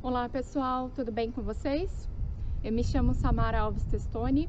Olá pessoal, tudo bem com vocês? Eu me chamo Samara Alves Testoni,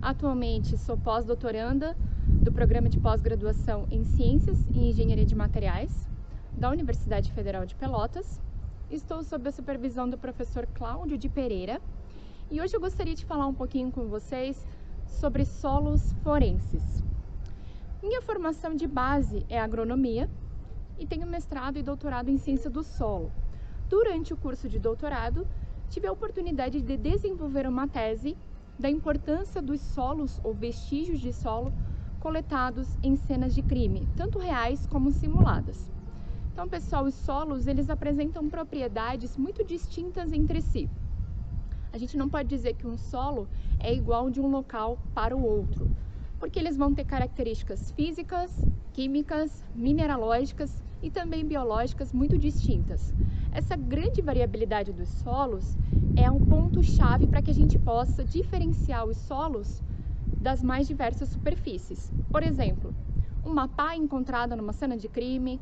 atualmente sou pós-doutoranda do Programa de Pós-Graduação em Ciências e Engenharia de Materiais da Universidade Federal de Pelotas. Estou sob a supervisão do professor Cláudio de Pereira e hoje eu gostaria de falar um pouquinho com vocês sobre solos forenses. Minha formação de base é agronomia e tenho mestrado e doutorado em ciência do solo. Durante o curso de doutorado, tive a oportunidade de desenvolver uma tese da importância dos solos ou vestígios de solo coletados em cenas de crime, tanto reais como simuladas. Então, pessoal, os solos, eles apresentam propriedades muito distintas entre si. A gente não pode dizer que um solo é igual de um local para o outro, porque eles vão ter características físicas, químicas, mineralógicas e também biológicas muito distintas. Essa grande variabilidade dos solos é um ponto-chave para que a gente possa diferenciar os solos das mais diversas superfícies. Por exemplo, uma pá encontrada numa cena de crime,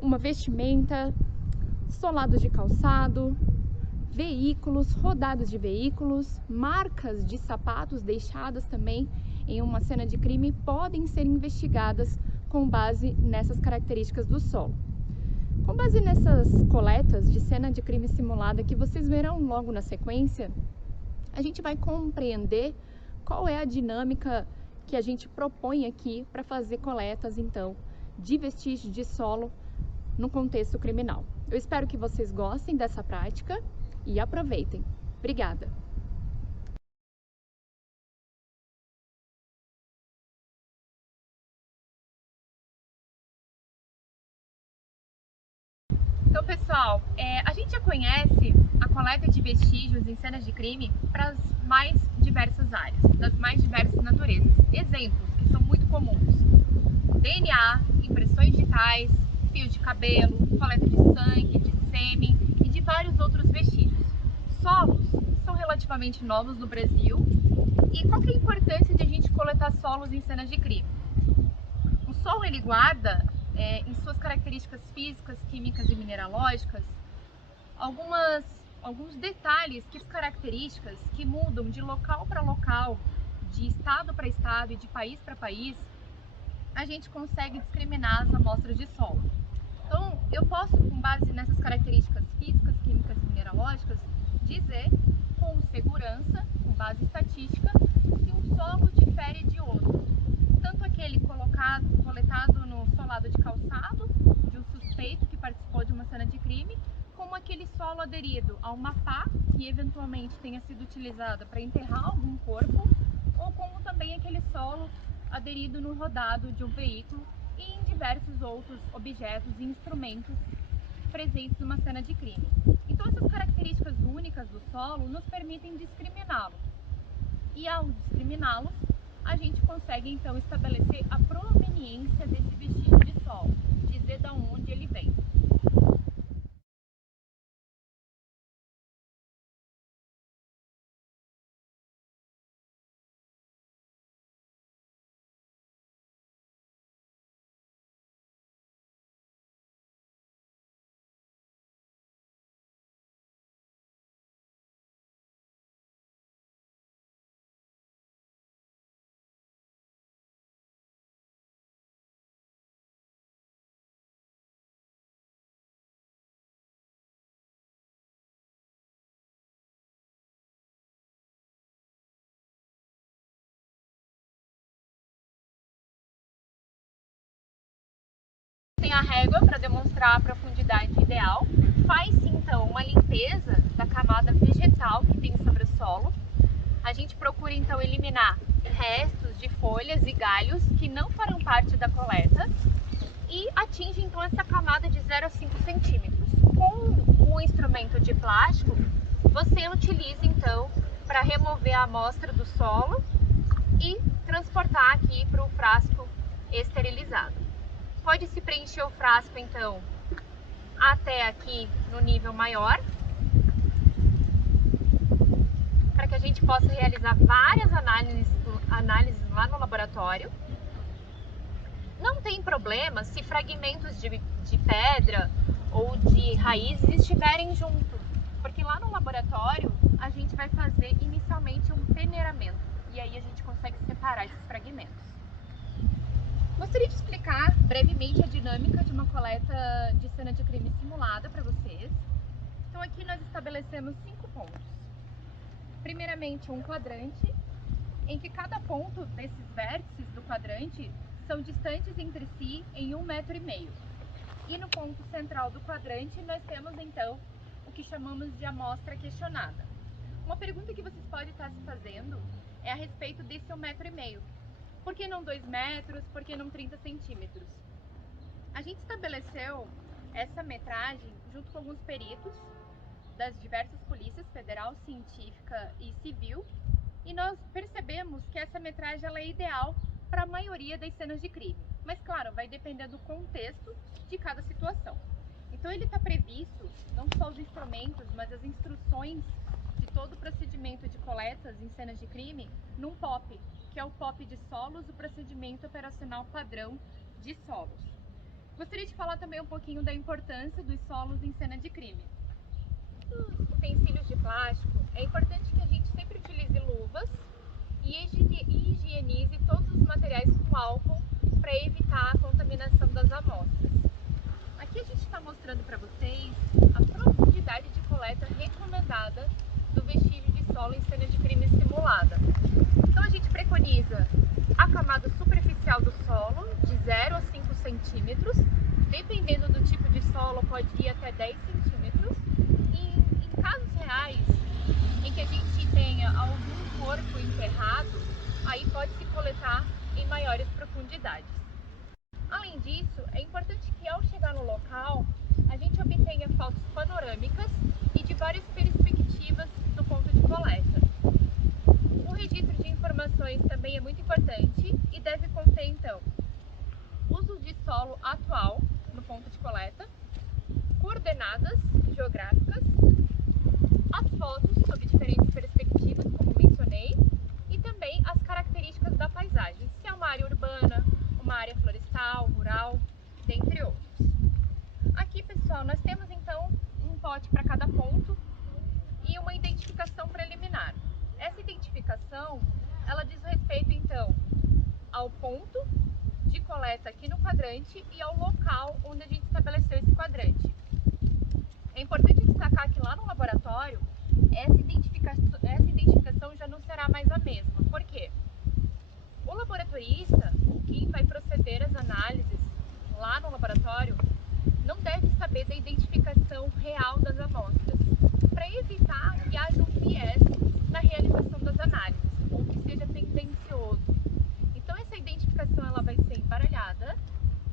uma vestimenta, solados de calçado, veículos, rodados de veículos, marcas de sapatos deixadas também em uma cena de crime podem ser investigadas com base nessas características do solo. Com base nessas coletas de cena de crime simulada que vocês verão logo na sequência, a gente vai compreender qual é a dinâmica que a gente propõe aqui para fazer coletas, então, de vestígios de solo no contexto criminal. Eu espero que vocês gostem dessa prática e aproveitem. Obrigada! Então, pessoal, a gente já conhece a coleta de vestígios em cenas de crime para as mais diversas áreas, das mais diversas naturezas. Exemplos que são muito comuns: DNA, impressões digitais, fio de cabelo, coleta de sangue, de sêmen e de vários outros vestígios. Solos são relativamente novos no Brasil. E qual que é a importância de a gente coletar solos em cenas de crime? O solo, ele guarda em suas características físicas, químicas e mineralógicas alguns detalhes, características que mudam de local para local, de estado para estado e de país para país. A gente consegue discriminar as amostras de solo. Então, eu posso, com base nessas características físicas, químicas e mineralógicas, dizer com segurança, com base estatística, se um solo difere de outro. Tanto aquele coletado no solado de calçado de um suspeito que participou de uma cena de crime, como aquele solo aderido a uma pá que eventualmente tenha sido utilizada para enterrar algum corpo, ou como também aquele solo aderido no rodado de um veículo e em diversos outros objetos e instrumentos presentes numa cena de crime. Então, essas características únicas do solo nos permitem discriminá-lo. E ao discriminá-lo, a gente consegue então estabelecer a proveniência desse vestígio de solo, dizer de onde ele vem. Tem a régua para demonstrar a profundidade ideal. Faz-se então uma limpeza da camada vegetal que tem sobre o solo. A gente procura então eliminar restos de folhas e galhos que não farão parte da coleta e atinge então essa camada de 0 a 5 centímetros. Com o instrumento de plástico, você utiliza então para remover a amostra do solo e transportar aqui para o frasco esterilizado. Pode-se preencher o frasco, então, até aqui no nível maior, para que a gente possa realizar várias análises lá no laboratório. Não tem problema se fragmentos de pedra ou de raízes estiverem junto, lá no laboratório a gente vai fazer inicialmente um peneiramento e aí a gente consegue separar esses fragmentos. Gostaria de explicar brevemente a dinâmica de uma coleta de cena de crime simulada para vocês. Então aqui nós estabelecemos 5 pontos. Primeiramente um quadrante, em que cada ponto desses vértices do quadrante são distantes entre si em 1,5 m. E no ponto central do quadrante nós temos então o que chamamos de amostra questionada. Uma pergunta que vocês podem estar se fazendo é a respeito desse 1,5 m. Por que não 2 metros? Por que não 30 centímetros? A gente estabeleceu essa metragem junto com alguns peritos das diversas polícias federal, científica e civil, e nós percebemos que essa metragem ela é ideal para a maioria das cenas de crime. Mas claro, vai depender do contexto de cada situação. Então ele está previsto não só os instrumentos, mas as instruções de todo o procedimento de coletas em cenas de crime num POP, que é o POP de solos, o procedimento operacional padrão de solos. Gostaria de falar também um pouquinho da importância dos solos em cena de crime. Nos utensílios de plástico, é importante que a gente sempre utilize luvas e higienize todos os materiais com álcool para evitar a contaminação das amostras. Aqui a gente está mostrando para vocês a profundidade de coleta recomendada do vestígio de solo em cena de crime simulada. Então a gente preconiza a camada superficial do solo de 0 a 5 centímetros, dependendo do tipo de solo pode ir até 10 centímetros, e em casos reais em que a gente tenha algum corpo enterrado, aí pode se coletar em maiores profundidades. Além disso, é importante que ao chegar no local, a gente obtenha fotos panorâmicas e de várias perspectivas do ponto de coleta. O registro de informações também é muito importante e deve conter, então, uso de solo atual no ponto de coleta, coordenadas geográficas, as fotos sob diferentes perspectivas, como mencionei, e também as características da paisagem, se é uma área urbana, uma área florestal, rural, dentre outros. Aqui, pessoal, nós temos então um pote para cada ponto e uma identificação preliminar. Essa identificação, ela diz respeito então ao ponto de coleta aqui no quadrante e ao local onde a gente estabeleceu esse quadrante. É importante destacar que lá no laboratório, essa identificação já não será mais a mesma. Por quê? O laboratorista, quem vai proceder às análises lá no laboratório, não deve saber da identificação real das amostras, para evitar que haja um viés na realização das análises, ou que seja tendencioso. Então essa identificação ela vai ser embaralhada,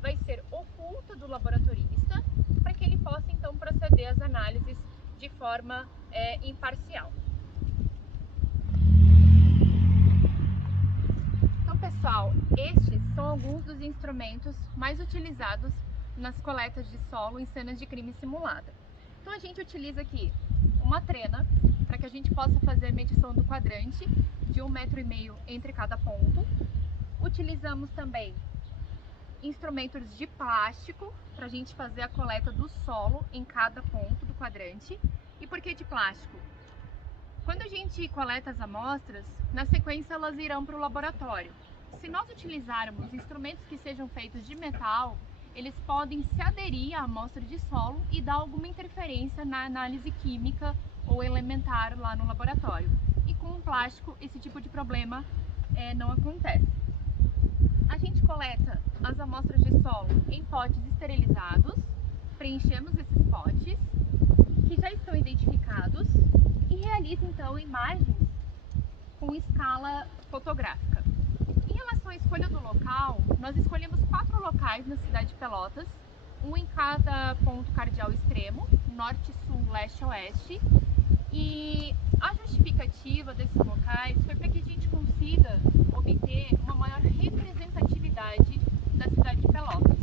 vai ser oculta do laboratorista, para que ele possa então proceder às análises de forma imparcial. Então, pessoal, estes são alguns dos instrumentos mais utilizados nas coletas de solo em cenas de crime simulada. Então a gente utiliza aqui uma trena para que a gente possa fazer a medição do quadrante de 1,5 m entre cada ponto. Utilizamos também instrumentos de plástico para a gente fazer a coleta do solo em cada ponto do quadrante. E por que de plástico? Quando a gente coleta as amostras, na sequência elas irão para o laboratório. Se nós utilizarmos instrumentos que sejam feitos de metal, eles podem se aderir à amostra de solo e dar alguma interferência na análise química ou elementar lá no laboratório. E com o plástico, esse tipo de problema não acontece. A gente coleta as amostras de solo em potes esterilizados, preenchemos esses potes, que já estão identificados, e realiza então imagens com escala fotográfica. Em relação à escolha do local, nós escolhemos 4 locais na cidade de Pelotas, um em cada ponto cardeal extremo, norte, sul, leste, oeste, e a justificativa desses locais foi para que a gente consiga obter uma maior representatividade da cidade de Pelotas.